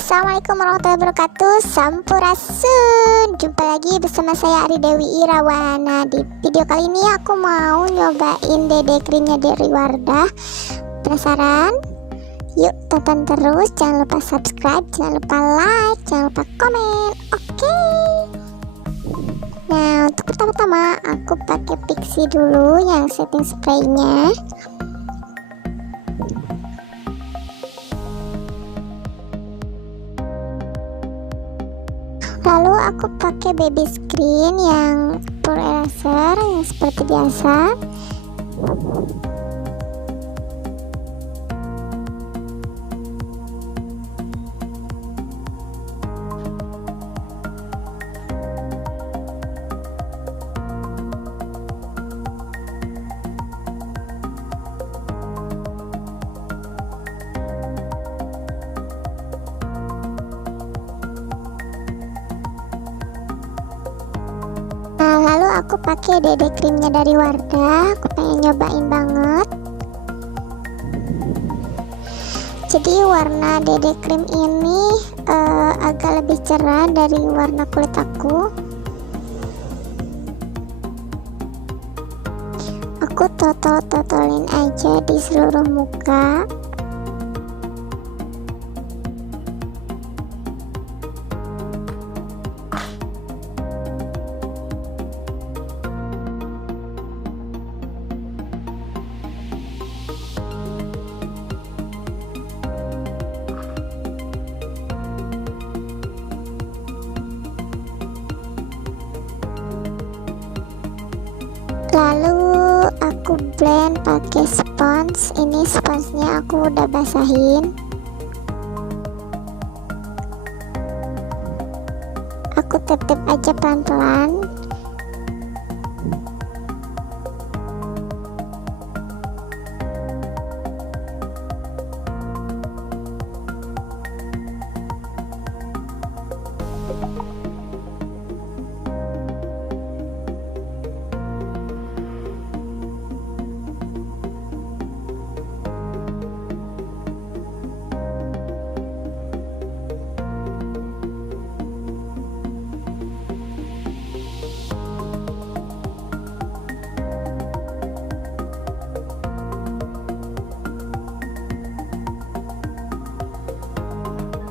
Assalamualaikum warahmatullahi wabarakatuh. Sampurasun. Jumpa lagi bersama saya Ari Dewi Irawana. Di video kali ini aku mau nyobain dede krimnya dari Wardah. Penasaran? Yuk tonton terus. Jangan lupa subscribe, jangan lupa like, jangan lupa komen. Oke. Nah, untuk pertama-tama aku pakai pixie dulu yang setting spraynya. Lalu aku pakai baby screen yang full eraser yang seperti biasa. Lalu aku pakai dede krimnya dari Wardah. Aku pengen nyobain banget. Jadi warna dede krim ini agak lebih cerah dari warna kulit aku. Aku totolin aja di seluruh muka. Lalu aku blend pakai spons. Ini sponsnya aku udah basahin. Aku tep-tep aja pelan-pelan.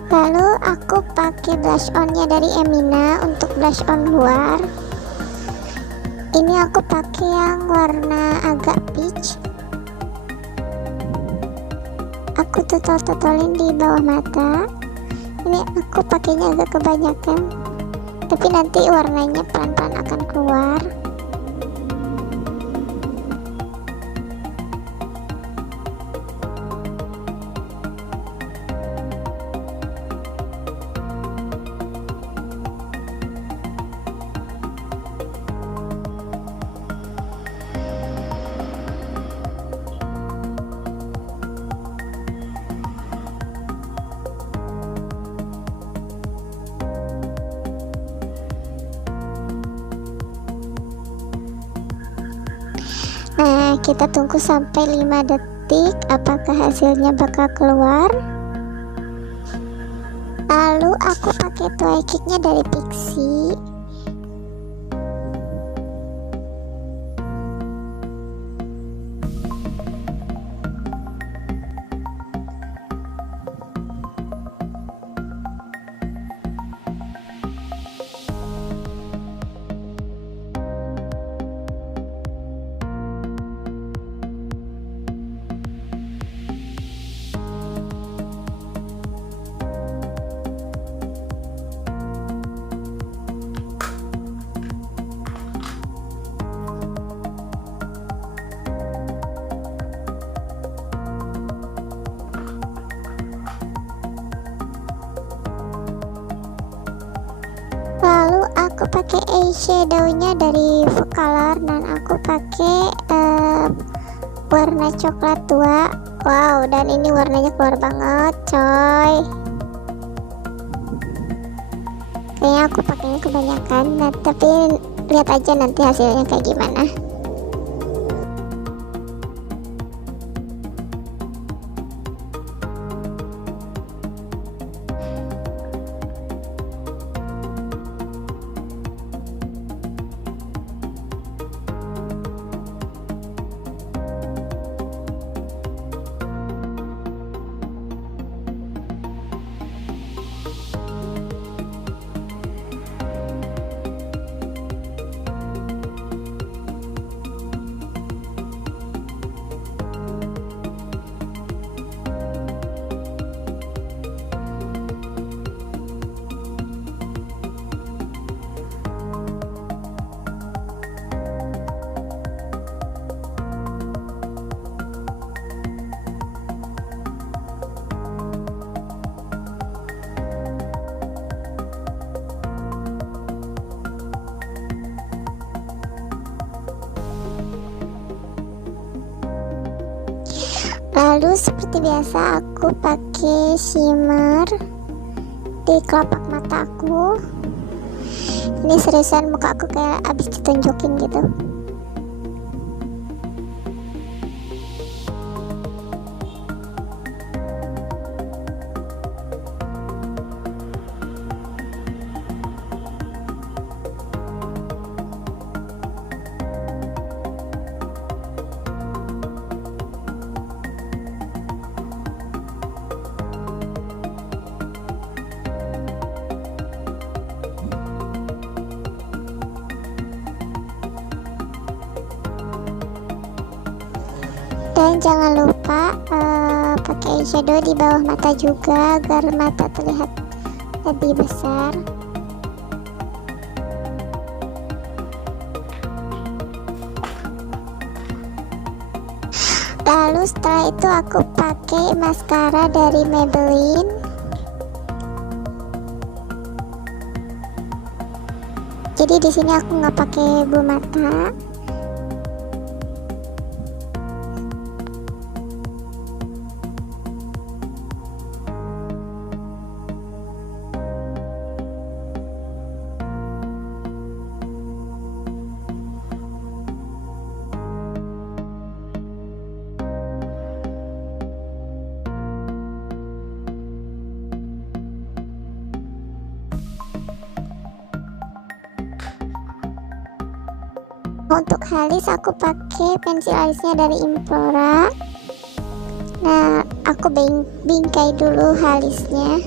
Lalu aku pakai blush onnya dari Emina untuk blush on luar. Ini aku pakai yang warna agak peach. Aku totolin di bawah mata. Ini aku pakainya agak kebanyakan, tapi nanti warnanya pelan-pelan akan keluar. Nah, kita tunggu sampai 5 detik apakah hasilnya bakal keluar. Lalu aku pakai twaikiknya dari Pixie. Lalu aku pakai eyeshadownya dari Color dan aku pakai warna coklat tua. Wow, dan ini warnanya keluar banget coy. Kayaknya aku pakainya kebanyakan. Nah, tapi lihat aja nanti hasilnya kayak gimana. Lalu seperti biasa aku pakai shimmer di kelopak mata aku. Ini seriusan muka aku kayak abis ditunjukin gitu. Dan jangan lupa pakai eyeshadow di bawah mata juga agar mata terlihat lebih besar. Lalu setelah itu aku pakai maskara dari Maybelline. Jadi di sini aku nggak pakai bulu mata. Untuk alis aku pakai pensil alisnya dari Implora. Nah, aku bingkai dulu alisnya.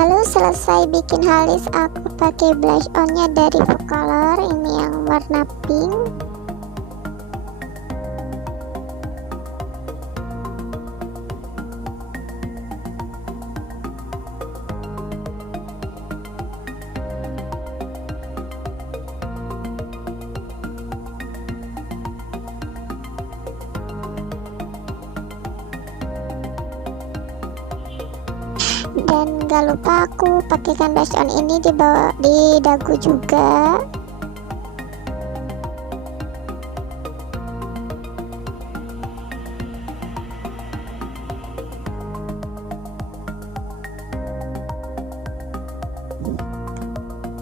Lalu selesai bikin alis, aku pakai blush onnya dari Color, ini yang warna pink. Dan gak lupa aku pakaikan blush on ini di dagu juga.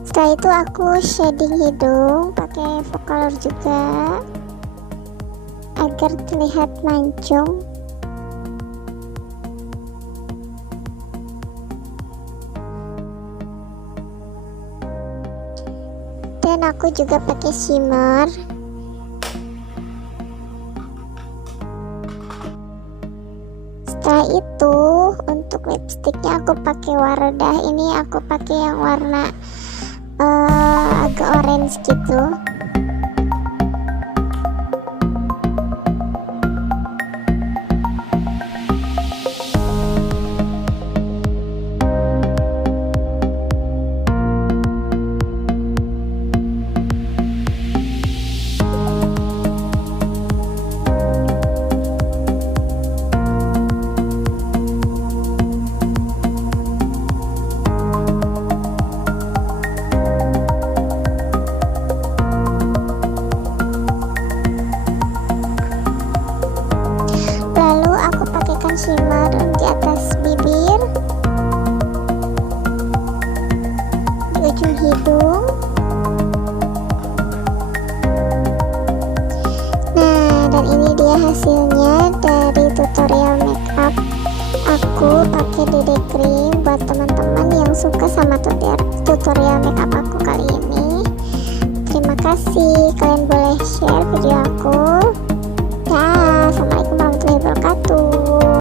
Setelah itu aku shading hidung pakai Color juga agar terlihat mancung. Dan dan aku juga pakai shimmer. Setelah itu untuk lipstiknya aku pakai Wardah. Ini aku pakai yang warna agak orange gitu. Shimmer di atas bibir, di ujung hidung. Nah, dan ini dia hasilnya dari tutorial makeup aku pakai DD cream. Buat teman-teman yang suka sama tutorial makeup aku kali ini, terima kasih. Kalian boleh share video aku